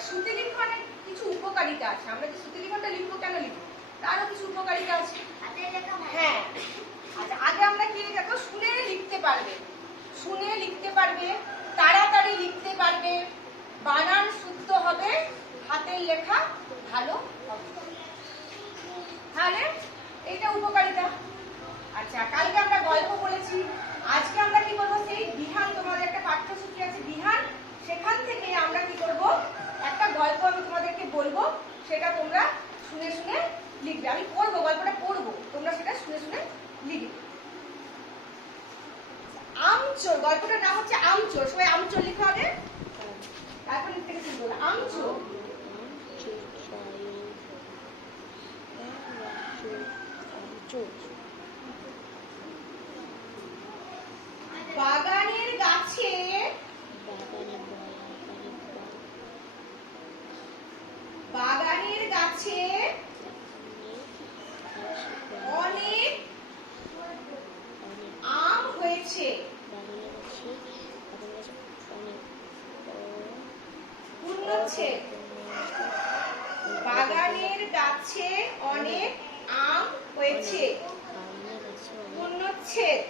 আচ্ছা শ্রুতি লিখনের কিছু উপকারিতা আছে। আমরা যে শ্রুতি লিখনটা লিখব কেন লিখব তারও কিছু উপকারিতা আছে। হ্যাঁ। আচ্ছা আগে আমরা কি দেখো শুনে লিখতে পারবে। শুনে লিখতে পারবে তাড়াতাড়ি লিখতে পারবে। বানান শুদ্ধ হবে হাতের লেখা ভালো হবে। তাহলে এটা উপকারিতা। আচ্ছা কালকে আমরা গল্প বলেছি। আজকে আমরা কি করব? সেই বিহান তোমাদের একটা পাঠ্যসূচি আছে। বিহান সেখান থেকে আমরা কি করব একটা গল্প আমি তোমাদেরকে বলব সেটা তোমরা শুনে শুনে লিখবে আমি পড়ব গল্পটা পড়ব তোমরা সেটা শুনে শুনে লিখবে আমচোর গল্পটার নাম হচ্ছে আমচোর সবাই আমচোর লিখো আগে। তারপর শুরু করব আমচোর বাগানের গাছে বাগানের গাছে অনেক আম হয়েছে পূর্ণচ্ছেদ বাগানের গাছে অনেক আম হয়েছে পূর্ণচ্ছেদ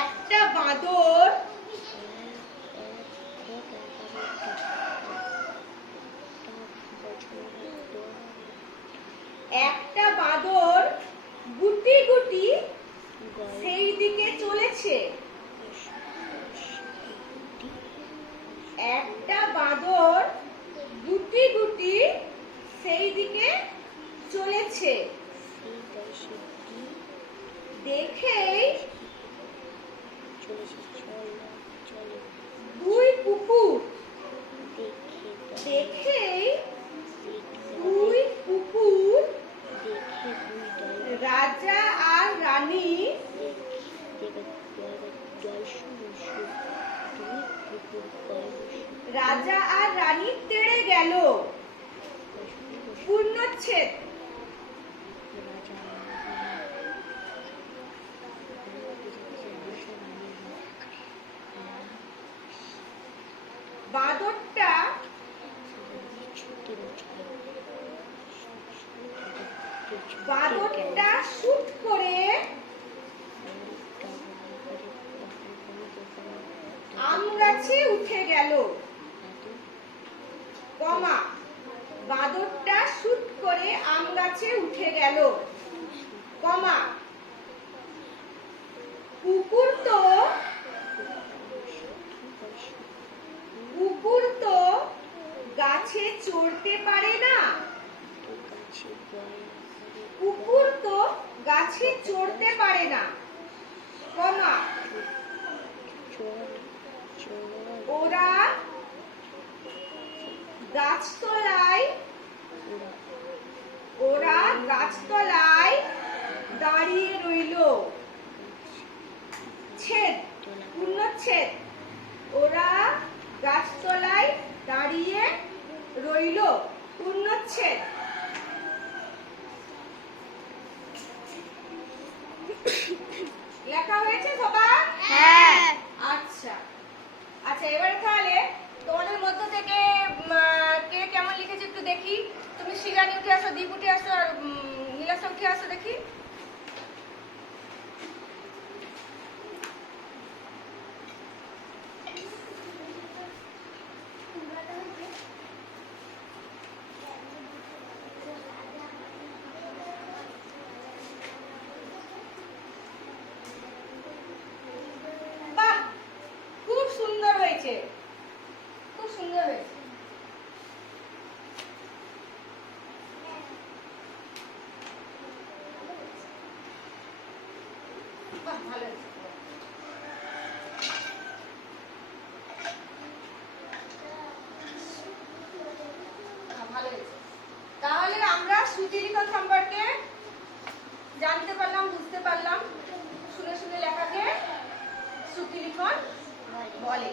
একটা বাঁদর একটা বাঁদর গুটি গুটি সেই দিকে চলেছে একটা বাঁদর গুটি গুটি সেই দিকে চলেছে। দুই কুকুর। দুই কুকুর, রাজা আর রানী রাজা আর রানী তেড়ে গেল। পূর্ণচ্ছেদ বাঁদরটা বাঁদরটা শুট করে আম গাছে উঠে গেল। কমা বাঁদরটা শুট করে আম গাছে উঠে গেল। কমা, কুকুর তো কুকুর তো গাছে চড়তে পারে না। কুকুর তো গাছে চড়তে পারে না কমা ওরা গাছতলায় ওরা গাছতলায় দাঁড়িয়ে রইল। ছেদ পূর্ণচ্ছেদ। ওরা গাছতলায় দাঁড়িয়ে রইল। পূর্ণচ্ছেদ লেখা হয়েছে সবার আচ্ছা আচ্ছা এবারে তাহলে তোমাদের মধ্য থেকে উম, আহ, কে কেমন লিখেছে একটু দেখি তুমি উঠে আসো আর নীলাশা উঠে আসো দেখি। বাহ খুব সুন্দর হয়েছে খুব সুন্দর হয়েছে বাহ তাহলে আমরা শ্রুতিলিখন সম্পর্কে জানতে পারলাম, বুঝতে পারলাম। শুনে শুনে লেখাকে শ্রুতি বলে।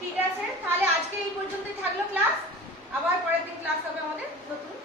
ঠিক আছে, তাহলে আজকে এই পর্যন্তই থাকল ক্লাস আবার পরের দিন ক্লাস হবে আমাদের নতুন